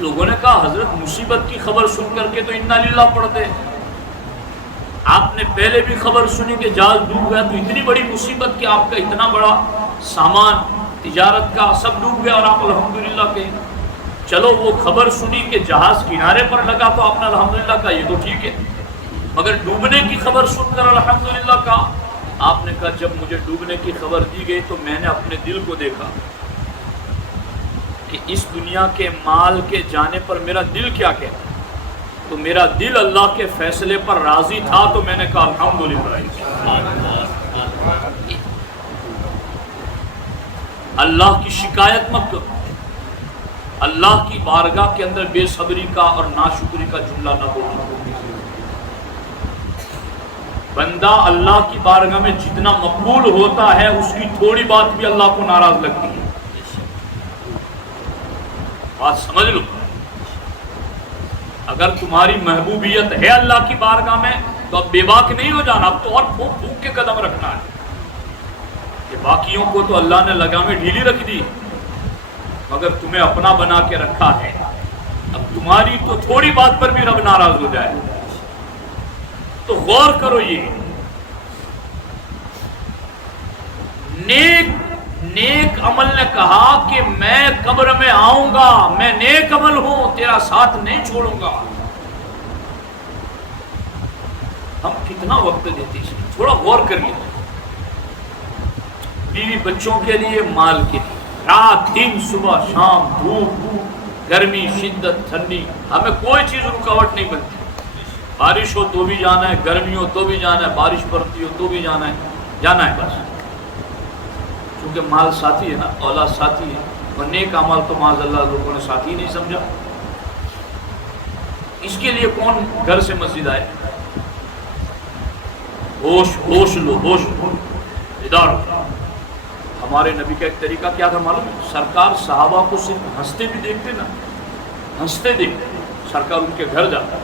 لوگوں نے کہا حضرت مصیبت کی خبر سن کر کے تو انا للہ پڑھتے، آپ نے پہلے بھی خبر سنی کہ جہاز ڈوب گیا، تو اتنی بڑی مصیبت کہ آپ کا اتنا بڑا سامان تجارت کا سب ڈوب گیا اور آپ الحمدللہ کہیں۔ چلو وہ خبر سنی کہ جہاز کنارے پر لگا تو آپ نے الحمدللہ کہا، یہ تو ٹھیک ہے، مگر ڈوبنے کی خبر سن کر الحمدللہ کہا۔ آپ نے کہا جب مجھے ڈوبنے کی خبر دی گئی تو میں نے اپنے دل کو دیکھا کہ اس دنیا کے مال کے جانے پر میرا دل کیا کہتا، تو میرا دل اللہ کے فیصلے پر راضی تھا، تو میں نے کہا الحمدللہ۔ اللہ کی شکایت مت کرو، اللہ کی بارگاہ کے اندر بے صبری کا اور ناشکری کا جملہ نہ بولنا۔ بندہ اللہ کی بارگاہ میں جتنا مقبول ہوتا ہے اس کی تھوڑی بات بھی اللہ کو ناراض لگتی ہے، بات سمجھ لو۔ اگر تمہاری محبوبیت ہے اللہ کی بارگاہ میں تو اب بے باک نہیں ہو جانا، اب تو اور پھونک پھونک کے قدم رکھنا ہے کہ باقیوں کو تو اللہ نے لگامیں ڈھیلی رکھ دی مگر تمہیں اپنا بنا کے رکھا ہے، اب تمہاری تو تھوڑی بات پر بھی رب ناراض ہو جائے تو غور کرو۔ یہ نیک عمل نے کہا کہ میں قبر میں آؤں گا، میں نیک عمل ہوں، تیرا ساتھ نہیں چھوڑوں گا۔ ہم کتنا وقت دیتے ہیں، تھوڑا غور کر لیتے، بیوی بچوں کے لیے، مال کے لیے، رات دن صبح شام، دھوپ گرمی شدت ٹھنڈی، ہمیں کوئی چیز رکاوٹ نہیں بنتی، بارش ہو تو بھی جانا ہے، گرمی ہو تو بھی جانا ہے، بارش پڑتی ہو تو بھی جانا ہے بس، کیونکہ مال ساتھی ہے نا، اولاد ساتھی ہے، اور نیک اعمال تو معاذ اللہ لوگوں نے ساتھی نہیں سمجھا۔ اس کے لیے کون گھر سے مسجد آئے؟ ہوش لو، ادار۔ ہمارے نبی کا ایک طریقہ کیا تھا معلوم ہے؟ سرکار صحابہ کو صرف ہنستے بھی دیکھتے نا، ہنستے دیکھتے، سرکار ان کے گھر جاتا،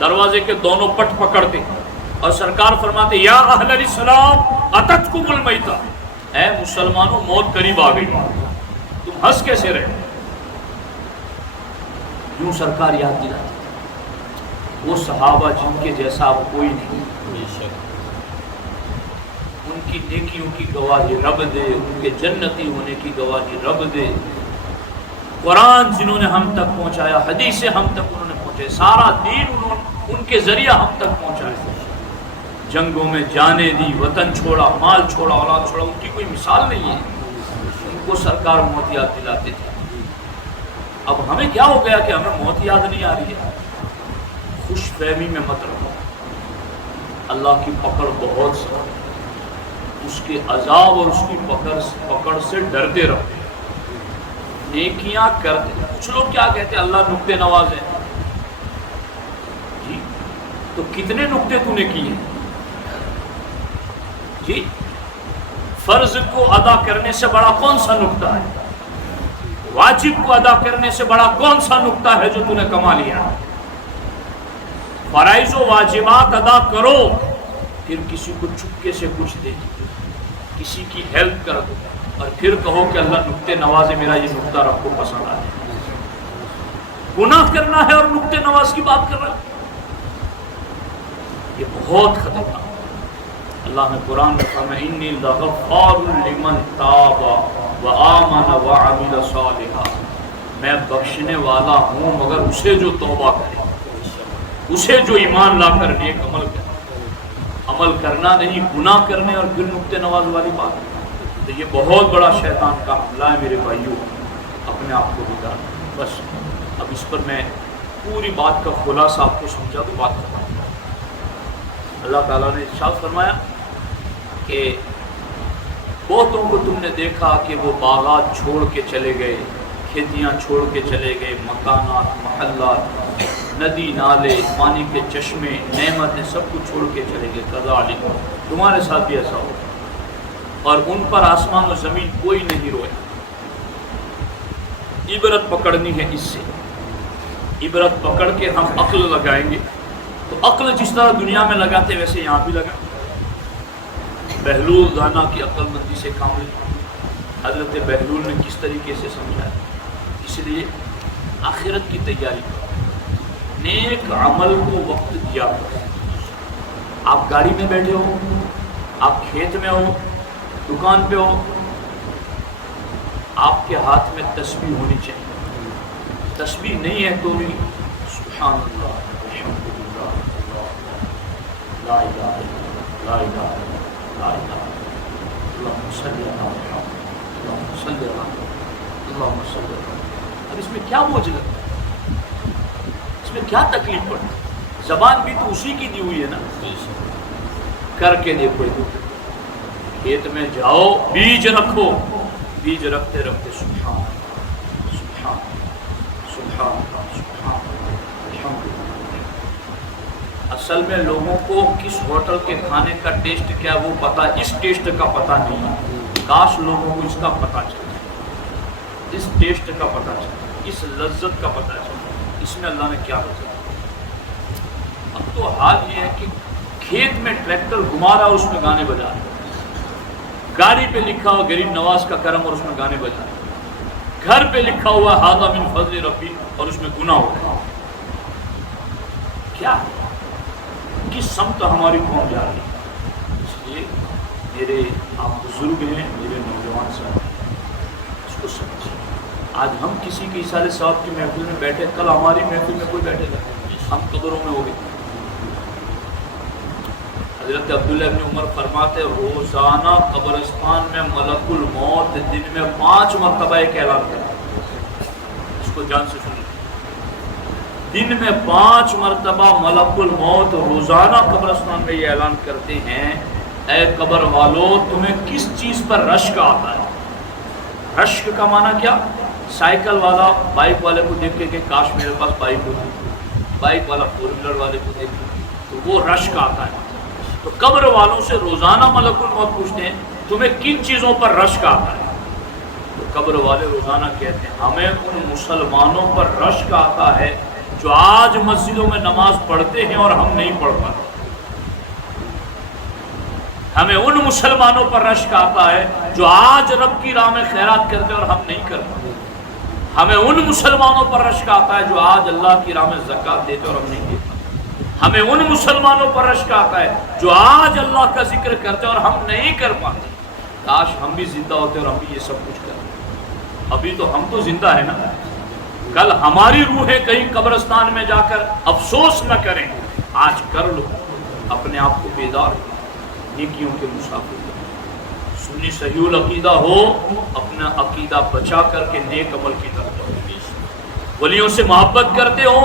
دروازے کے دونوں پٹ پکڑتے اور سرکار فرماتے یا اہل الاسلام اتتکم المیتہ، اے مسلمانوں موت قریب آ گئی، تم ہنس کیسے رہے؟ یوں سرکار یاد دلاتے، وہ صحابہ جن کے جیسا اب کوئی نہیں، ان کی نیکیوں کی گواہی رب دے، ان کے جنتی ہونے کی گواہی رب دے، قرآن جنہوں نے ہم تک پہنچایا، حدیثیں ہم تک انہوں نے پہنچایا، سارا دین ان کے ذریعہ ہم تک پہنچایا، جنگوں میں جانیں دی، وطن چھوڑا، مال چھوڑا، اولاد چھوڑا، ان کی کوئی مثال نہیں ہے، ان کو سرکار موت یاد دلاتے تھے۔ اب ہمیں کیا ہو گیا کہ ہمیں موت یاد نہیں آ رہی ہے؟ خوش فہمی میں مت رہو، اللہ کی پکڑ بہت سخت، اس کے عذاب اور اس کی پکڑ سے ڈرتے رہو، نیکیاں کرتے۔ کچھ لوگ کیا کہتے ہیں اللہ نکتے نواز ہے، جی تو کتنے نکتے تو نے کیے؟ جی فرض کو ادا کرنے سے بڑا کون سا نکتہ ہے؟ واجب کو ادا کرنے سے بڑا کون سا نکتہ ہے جو تو نے کما لیا؟ فرائض و واجبات ادا کرو، پھر کسی کو چپکے سے کچھ دے، کسی کی ہیلپ کر دو، اور پھر کہو کہ اللہ نکتے نواز ہے، میرا یہ نکتہ رب کو پسند آیا۔ گناہ کرنا ہے اور نکتے نواز کی بات کر رہا ہے، یہ بہت خطرناک۔ اللہ نے قرآن میں فرمایا انی لغفار لمن تاب وآمن وعمل صالحا، میں بخشنے والا ہوں مگر اسے جو توبہ کرے، اسے جو ایمان لا کر نیک عمل کرے۔ عمل کرنا نہیں، گناہ کرنے اور پھر نکتے نواز والی بات، تو یہ بہت بڑا شیطان کا حملہ ہے میرے بھائیوں، اپنے آپ کو بگاڑ۔ بس اب اس پر میں پوری بات کا خلاصہ آپ کو سمجھا تو بات کرتا ہوں۔ اللہ تعالیٰ نے ارشاد فرمایا کہ بہتوں کو تم نے دیکھا کہ وہ باغات چھوڑ کے چلے گئے، کھیتیاں چھوڑ کے چلے گئے، مکانات، محلات، ندی نالے، پانی کے چشمے، نعمتیں، سب کچھ چھوڑ کے چلے گئے۔ کذالک تمہارے ساتھ بھی ایسا ہو، اور ان پر آسمان و زمین کوئی نہیں رویا۔ عبرت پکڑنی ہے، اس سے عبرت پکڑ کے ہم عقل لگائیں گے، تو عقل جس طرح دنیا میں لگاتے ویسے یہاں بھی لگا۔ بہلول دانا کی عقل مندی سے کام لے، حضرت بہلول نے کس طریقے سے سمجھایا۔ اس لیے آخرت کی تیاری کرو، نیک عمل کو وقت دیا کرو۔ آپ گاڑی میں بیٹھے ہو، آپ کھیت میں ہو، دکان پہ ہو، آپ کے ہاتھ میں تسبیح ہونی چاہیے۔ تسبیح نہیں ہے تو بھی سبحان اللہ، الحمد للہ، لا الہ الا اللہ، لا الہ الا اللہ، لا الہ الا اللہ، اللہم صلی علی محمد، اللہم صلی علی محمد، اللہم صلی علی محمد۔ اب اس میں کیا بوجھ لگتا ہے؟ اس میں کیا تکلیف پڑتی ہے؟ زبان بھی تو اسی کی دی ہوئی ہے نا۔ کر کے دیکھو، کھیت میں جاؤ، بیج رکھو، بیج رکھتے رکھتے سبحان سبحان سبحان سبحان الحمدللہ۔ اصل میں لوگوں کو کس ہوٹل کے کھانے کا ٹیسٹ کیا وہ پتا، اس ٹیسٹ کا پتہ نہیں ہے۔ کاش لوگوں کو اس کا پتہ چلے، اس ٹیسٹ کا پتہ چلے، اس لذت کا پتہ چلے، اس میں اللہ نے کیا رکھا۔ تو حال یہ ہے کہ کھیت میں ٹریکٹر گھما رہا اس میں گانے بجا رہا، گاڑی پہ لکھا ہوا غریب نواز کا کرم اور اس میں گانے بجا رہا، گھر پہ لکھا ہوا ھذا من فضل ربی اور اس میں گناہ ہو رہا۔ کیا کس سمت ہماری قوم جا رہی ہے؟ اس لیے میرے آپ بزرگ ہیں، میرے نوجوان صاحب، اس کو سمجھیں۔ آج ہم کسی کی اصالہ صاحب کی محفل میں بیٹھے، کل ہماری محفل میں کوئی بیٹھے گا، ہم قبروں میں ہو گئے۔ حضرت عبداللہ ابن عمر فرماتے روزانہ قبرستان میں ملک الموت دن میں 5 مرتبہ ایک اعلان کرتا ہے، اس کو جان سے سنیں، دن میں 5 مرتبہ ملک الموت روزانہ قبرستان میں یہ اعلان کرتے ہیں، اے قبر والو تمہیں کس چیز پر رشک آتا ہے؟ رشک کا معنی کیا؟ سائیکل والا بائک والے کو دیکھ کے کہ کاش میرے پاس بائک ہوتی، بائک والا 4 ویلر والے کو دیکھ کے تو وہ رشک آتا ہے۔ تو قبر والوں سے روزانہ ملک الموت پوچھتے ہیں تمہیں کن چیزوں پر رشک آتا ہے؟ تو قبر والے روزانہ کہتے ہیں ہمیں ان مسلمانوں پر رشک آتا ہے جو آج مسجدوں میں نماز پڑھتے ہیں اور ہم نہیں پڑھ پاتے، ہمیں ان مسلمانوں پر رشک آتا ہے جو آج رب کی راہ میں خیرات کرتے ہیں اور ہم نہیں کر پاتے، ہمیں ان مسلمانوں پر رشک آتا ہے جو آج اللہ کی راہ میں زکوٰۃ دیتے اور ہم نہیں دیتے، ہمیں ان مسلمانوں پر رشک آتا ہے جو آج اللہ کا ذکر کرتے اور ہم نہیں کر پاتے۔ کاش ہم بھی زندہ ہوتے اور ہم بھی یہ سب کچھ کرتے۔ ابھی تو ہم تو زندہ ہیں نا، کل ہماری روحیں کہیں قبرستان میں جا کر افسوس نہ کریں، آج کر لو، اپنے آپ کو بیدار نیکیوں کے مسافر۔ سنی صحیح العقیدہ ہو، اپنا عقیدہ بچا کر کے نیک عمل کی طرف جاؤ۔ ولیوں سے محبت کرتے ہو،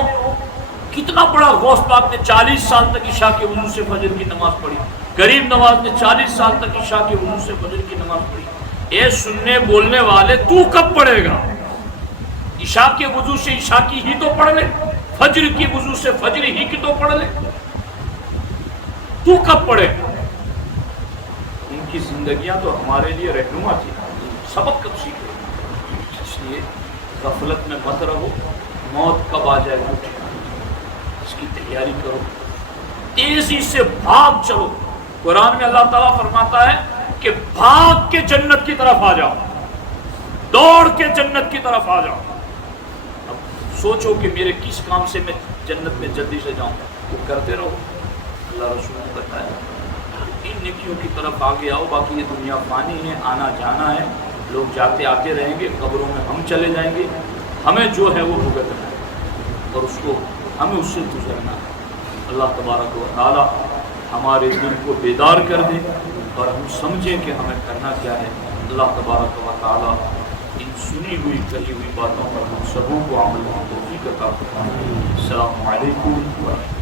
کتنا بڑا غوث پاک نے 40 سال تک عشاء کے وضو سے فجر کی نماز پڑھی، غریب نواز نے 40 سال تک عشاء کے وضو سے فجر کی نماز پڑھی۔ اے سننے بولنے والے تو کب پڑھے گا؟ عشاء کے وضو سے عشاء کی ہی تو پڑھ لے، فجر کی وضو سے فجر ہی کی تو پڑھ لے، تو کب پڑھے گا؟ ان کی زندگیاں تو ہمارے لیے رہنما تھی، سبق کب سیکھے؟ اس لیے غفلت میں مت رہو، موت کب آ جائے گا اس کی تیاری کرو، تیزی سے بھاگ چلو۔ قرآن میں اللہ تعالیٰ فرماتا ہے کہ بھاگ کے جنت کی طرف آ جاؤ، دوڑ کے جنت کی طرف آ جاؤ۔ اب سوچو کہ میرے کس کام سے میں جنت میں جلدی سے جاؤں، وہ کرتے رہو۔ اللہ رسول نے بتایا ان نیکیوں کی طرف آگے آؤ، باقی یہ دنیا فانی ہے، آنا جانا ہے، لوگ جاتے آتے رہیں گے، قبروں میں ہم چلے جائیں گے، ہمیں جو ہے وہ بھگتنا ہے اور اس کو ہمیں اس سے گزرنا ہے۔ اللہ تبارک و تعالی ہمارے دل کو بیدار کر دے اور ہم سمجھیں کہ ہمیں کرنا کیا ہے۔ اللہ تبارک و تعالی ان سنی ہوئی کہی ہوئی باتوں پر ہم سبوں کو عمل کی توفیق عطا فرمائے۔ السلام علیکم ورحمۃ اللہ۔